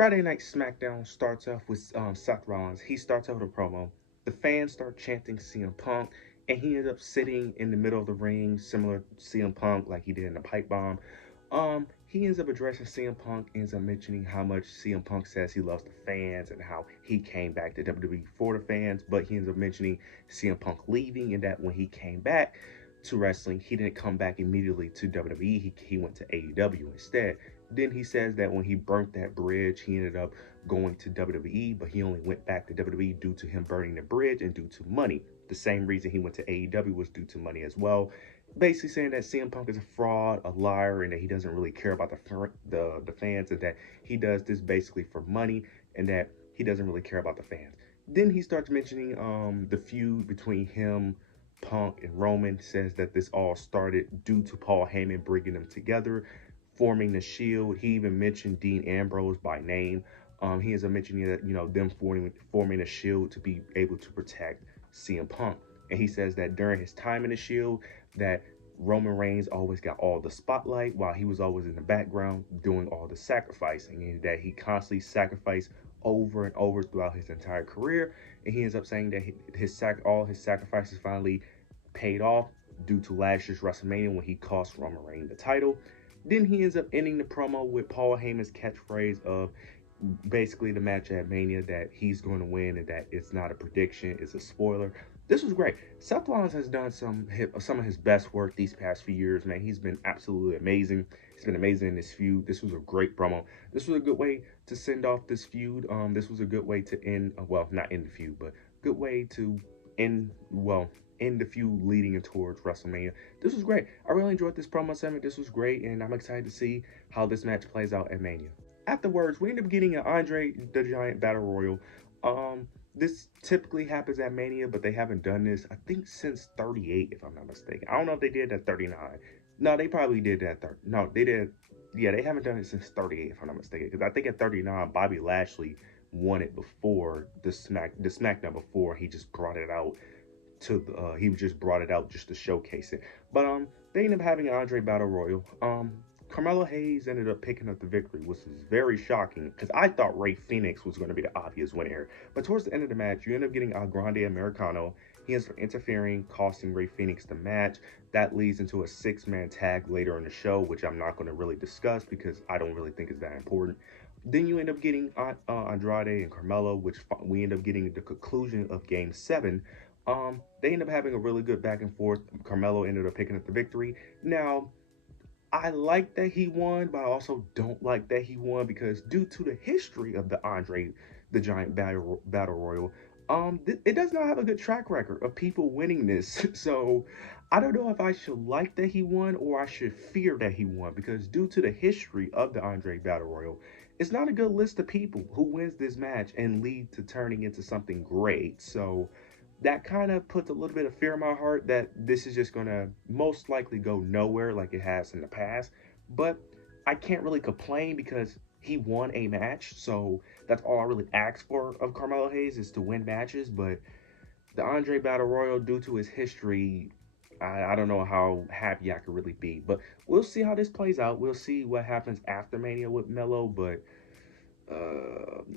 Friday Night Smackdown starts off with Seth Rollins. He starts out with a promo. The fans start chanting CM Punk, and he ends up sitting in the middle of the ring, similar to CM Punk, like he did in the pipe bomb. He ends up addressing CM Punk, ends up mentioning how much CM Punk says he loves the fans and how he came back to WWE for the fans, but he ends up mentioning CM Punk leaving and that when he came back to wrestling, he didn't come back immediately to WWE. He went to AEW instead. Then he says that when he burnt that bridge, he ended up going to WWE, but he only went back to WWE due to him burning the bridge and due to money. The same reason he went to AEW was due to money as well. Basically saying that CM Punk is a fraud, a liar, and that he doesn't really care about the fans, and that he does this basically for money, and that he doesn't really care about the fans. Then he starts mentioning the feud between him, Punk, and Roman. Says that this all started due to Paul Heyman bringing them together, forming the Shield. He even mentioned Dean Ambrose by name. He is mentioning that them forming a Shield to be able to protect CM Punk. And he says that during his time in the Shield, that Roman Reigns always got all the spotlight while he was always in the background doing all the sacrificing, and that he constantly sacrificed over and over throughout his entire career. And he ends up saying that all his sacrifices finally paid off due to last year's WrestleMania when he cost Roman Reigns the title. Then he ends up ending the promo with Paul Heyman's catchphrase of basically the match at Mania, that he's going to win and that it's not a prediction, it's a spoiler. This was great. Seth Rollins has done some of his best work these past few years, man. He's been absolutely amazing. He's been amazing in this feud. This was a great promo. This was a good way to send off this feud. This was a good way to end, well, not end the feud, but good way to end the feud leading in towards WrestleMania. This was great. I really enjoyed this promo segment. This was great, and I'm excited to see how this match plays out at Mania. Afterwards, we end up getting an Andre the Giant Battle Royal. This typically happens at Mania, but they haven't done this, I think, since 38, if I'm not mistaken. I don't know if they did at 39. No, they probably did that. No, they did. Yeah, they haven't done it since 38, if I'm not mistaken. Because I think at 39, Bobby Lashley won it before the SmackDown before he just brought it out just to showcase it. But they ended up having an Andre Battle Royal. Carmelo Hayes ended up picking up the victory, which is very shocking because I thought Rey Fenix was going to be the obvious winner. But towards the end of the match, you end up getting El Grande Americano. He ends up interfering, costing Rey Fenix the match. That leads into a 6-man tag later in the show, which I'm not going to really discuss because I don't really think it's that important. Then you end up getting Andrade and Carmelo, which we end up getting the conclusion of Game 7. They end up having a really good back and forth. Carmelo ended up picking up the victory. Now, I like that he won, but I also don't like that he won because due to the history of the Andre the Giant Battle Royal, it does not have a good track record of people winning this. So I don't know if I should like that he won or I should fear that he won because due to the history of the Andre Battle Royal, it's not a good list of people who wins this match and lead to turning into something great. So that kind of puts a little bit of fear in my heart that this is just going to most likely go nowhere like it has in the past. But I can't really complain because he won a match. So that's all I really ask for of Carmelo Hayes is to win matches. But the Andre Battle Royal, due to his history, I don't know how happy I could really be. But we'll see how this plays out. We'll see what happens after Mania with Melo. But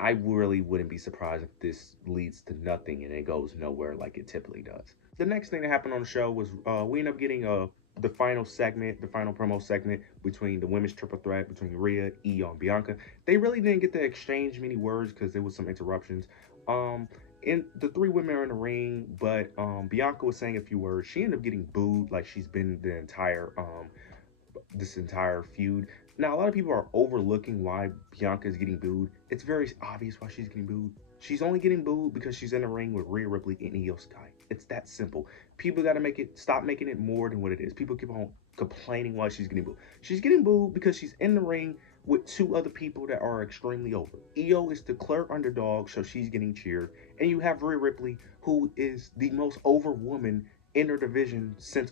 I really wouldn't be surprised if this leads to nothing and it goes nowhere like it typically does. The next thing that happened on the show was we ended up getting the final promo segment between the women's triple threat between Rhea, Io, and Bianca. They really didn't get to exchange many words because there was some interruptions. And the 3 women are in the ring, but Bianca was saying a few words. She ended up getting booed like she's been this entire feud. Now, a lot of people are overlooking why Bianca is getting booed. It's very obvious why she's getting booed. She's only getting booed because she's in the ring with Rhea Ripley and Io Sky. It's that simple. People got to stop making it more than what it is. People keep on complaining why she's getting booed. She's getting booed because she's in the ring with 2 other people that are extremely over. Io is the clear underdog, so she's getting cheered. And you have Rhea Ripley, who is the most over woman in her division since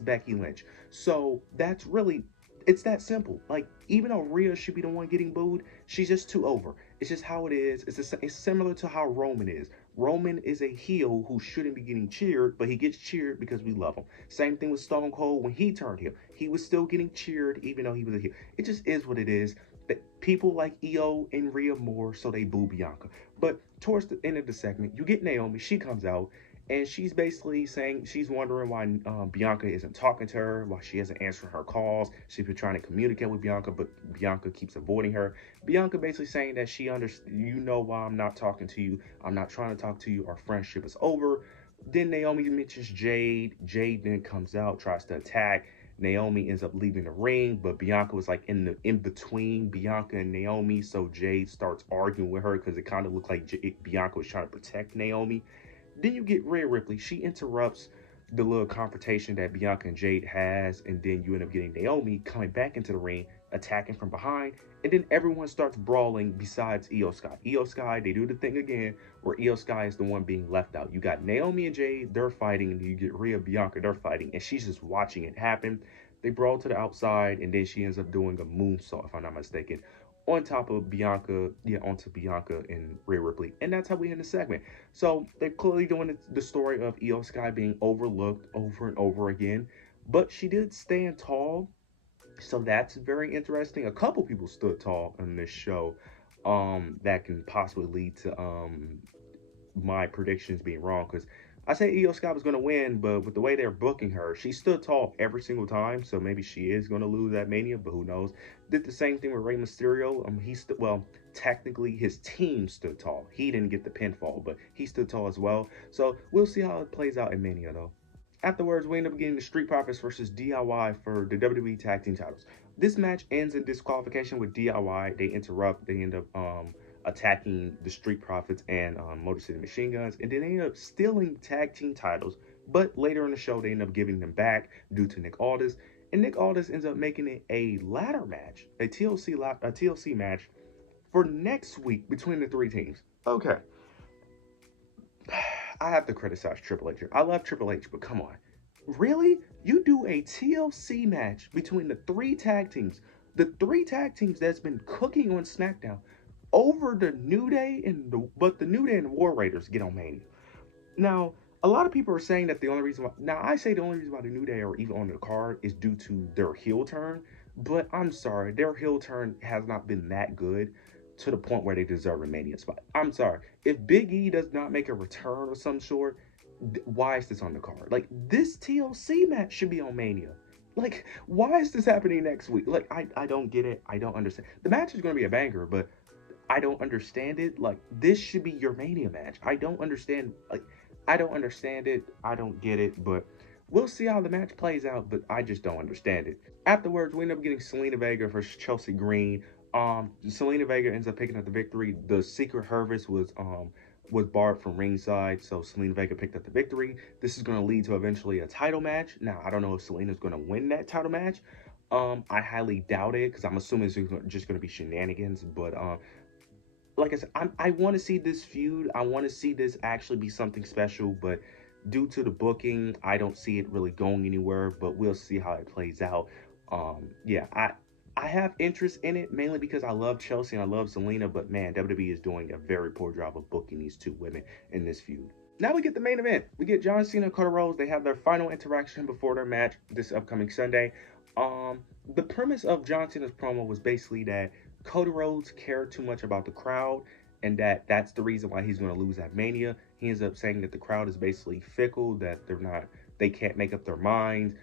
Becky Lynch. So that's really, it's that simple. Like, even though Rhea should be the one getting booed, she's just too over. It's just how it is. It's similar to how Roman is. Roman is a heel who shouldn't be getting cheered, but he gets cheered because we love him. Same thing with Stone Cold when he turned heel. He was still getting cheered even though he was a heel. It just is what it is. that people like Io and Rhea more, so they boo Bianca. But towards the end of the segment, you get Naomi. She comes out and she's basically saying she's wondering why Bianca isn't talking to her, why she isn't answering her calls. She's been trying to communicate with Bianca, but Bianca keeps avoiding her. Bianca basically saying that she understands, you know why I'm not talking to you. I'm not trying to talk to you. Our friendship is over. Then Naomi mentions Jade. Jade then comes out, tries to attack. Naomi ends up leaving the ring, but Bianca was like in between Bianca and Naomi, so Jade starts arguing with her because it kind of looked like Bianca was trying to protect Naomi. Then you get Rhea Ripley. She interrupts the little confrontation that Bianca and Jade has, and then you end up getting Naomi coming back into the ring, attacking from behind, and then everyone starts brawling besides Io Sky. Io Sky, they do the thing again where Io Sky is the one being left out. You got Naomi and Jade, they're fighting, and you get Rhea, Bianca, they're fighting, and she's just watching it happen. They brawl to the outside, and then she ends up doing a moonsault, if I'm not mistaken, on top of Bianca, onto Bianca and Rhea Ripley. And that's how we end the segment. So they're clearly doing the story of Io Sky being overlooked over and over again. But she did stand tall. So that's very interesting. A couple people stood tall on this show. That can possibly lead to my predictions being wrong. Because I say Io Sky was going to win, but with the way they're booking her, she stood tall every single time. So maybe she is going to lose at Mania, but who knows? Did the same thing with Rey Mysterio. Well, technically his team stood tall. He didn't get the pinfall, but he stood tall as well. So we'll see how it plays out in Mania, though. Afterwards, we end up getting the Street Profits versus DIY for the WWE Tag Team titles. This match ends in disqualification with DIY. They interrupt. They end up attacking the Street Profits and Motor City Machine Guns, and then they end up stealing tag team titles. But later in the show, they end up giving them back due to Nick Aldis, and Nick Aldis ends up making it a ladder match, a TLC match for next week between the three teams. Okay, I have to criticize Triple H here. I love Triple H, but come on. Really? You do a TLC match between the three tag teams, the three tag teams that's been cooking on SmackDown, over the New Day but the New Day and the War Raiders get on Mania. Now, a lot of people are saying that the only reason why, now I say the only reason why the New Day are even on the card is due to their heel turn, but I'm sorry, their heel turn has not been that good to the point where they deserve a Mania spot. I'm sorry. If Big E does not make a return of some sort, why is this on the card? Like, this TLC match should be on Mania. Like, why is this happening next week? Like, I don't get it. I don't understand. The match is going to be a banger, but I don't understand it. Like, this should be your Mania match. I don't understand. Like, I don't understand it. I don't get it, but we'll see how the match plays out, but I just don't understand it. Afterwards, we end up getting Selena Vega versus Chelsea Green. Selena Vega ends up picking up the victory. The Secret Service was barred from ringside, so Selena Vega picked up the victory. This is going to lead to eventually a title match. Now, I don't know if Selena's going to win that title match. I highly doubt it, because I'm assuming it's just going to be shenanigans, but like I said, I want to see this feud. I want to see this actually be something special, but due to the booking, I don't see it really going anywhere, but we'll see how it plays out. Yeah, I have interest in it, mainly because I love Chelsea and I love Selena, but man, WWE is doing a very poor job of booking these two women in this feud. Now we get the main event. We get John Cena and Cody Rhodes. They have their final interaction before their match this upcoming Sunday. The premise of John Cena's promo was basically that Cody Rhodes cared too much about the crowd, and that's the reason why he's going to lose at Mania. He ends up saying that the crowd is basically fickle, that they can't make up their minds.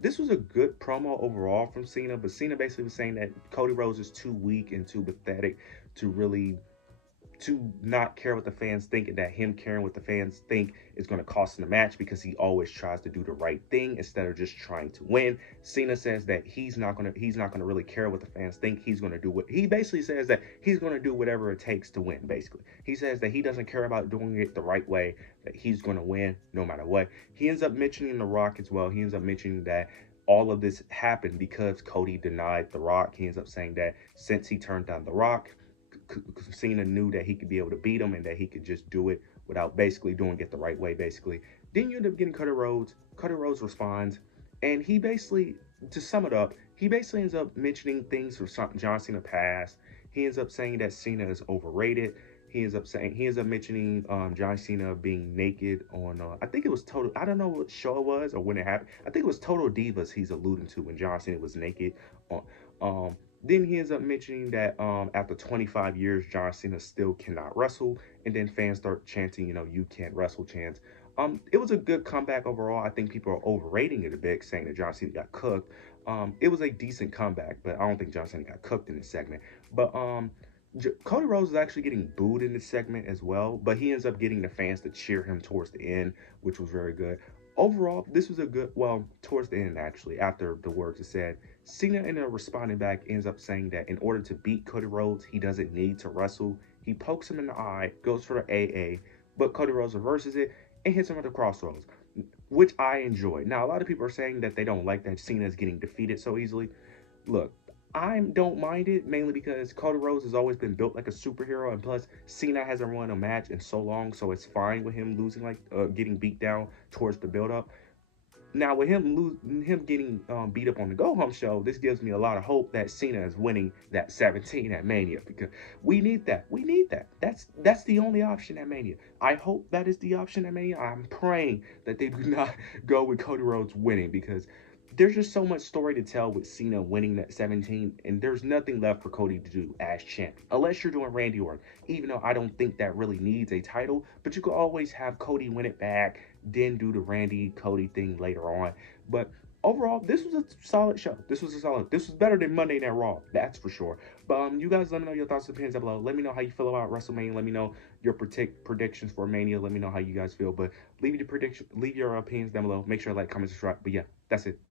This was a good promo overall from Cena, but Cena basically was saying that Cody Rhodes is too weak and too pathetic to not care what the fans think, and that him caring what the fans think is going to cost him the match because he always tries to do the right thing instead of just trying to win. Cena says that he's not going to really care what the fans think. He basically says that he's going to do whatever it takes to win, basically. He says that he doesn't care about doing it the right way, that he's going to win no matter what. He ends up mentioning The Rock as well. He ends up mentioning that all of this happened because Cody denied The Rock. He ends up saying that since he turned down The Rock, Cena knew that he could be able to beat him and that he could just do it without basically doing it the right way, basically. Then you end up getting Cody Rhodes. Cody Rhodes responds, and he basically, to sum it up, he basically ends up mentioning things from John Cena past. He ends up saying that Cena is overrated. He ends up mentioning John Cena being naked on, I think it was Total, I don't know what show it was or when it happened. I think it was Total Divas he's alluding to when John Cena was naked on, Then he ends up mentioning that after 25 years, John Cena still cannot wrestle, and then fans start chanting, you can't wrestle chants. It was a good comeback overall. I think people are overrating it a bit, saying that John Cena got cooked. It was a decent comeback, but I don't think John Cena got cooked in this segment. But Cody Rhodes is actually getting booed in this segment as well, but he ends up getting the fans to cheer him towards the end, which was very good. Overall, this was a good, well, towards the end actually, after the words are said, Cena ended up responding back, ends up saying that in order to beat Cody Rhodes, he doesn't need to wrestle. He pokes him in the eye, goes for the AA, but Cody Rhodes reverses it and hits him with the crossroads, which I enjoy. Now, a lot of people are saying that they don't like that Cena is getting defeated so easily. Look, I don't mind it mainly because Cody Rhodes has always been built like a superhero, and plus Cena hasn't won a match in so long, so it's fine with him losing, like getting beat down towards the build up. Now with him getting beat up on the Go Home show, this gives me a lot of hope that Cena is winning that 17 at Mania, because we need that. We need that. That's the only option at Mania. I hope that is the option at Mania. I'm praying that they do not go with Cody Rhodes winning, because there's just so much story to tell with Cena winning that 17, and there's nothing left for Cody to do as champion. Unless you're doing Randy Orton, even though I don't think that really needs a title, but you could always have Cody win it back, then do the Randy Cody thing later on. But overall, this was a solid show. This was better than Monday Night Raw, that's for sure. But you guys let me know your thoughts in the pins down below. Let me know how you feel about WrestleMania. Let me know your predictions for Mania. Let me know how you guys feel. But leave your opinions down below. Make sure to like, comment, subscribe. But yeah, that's it.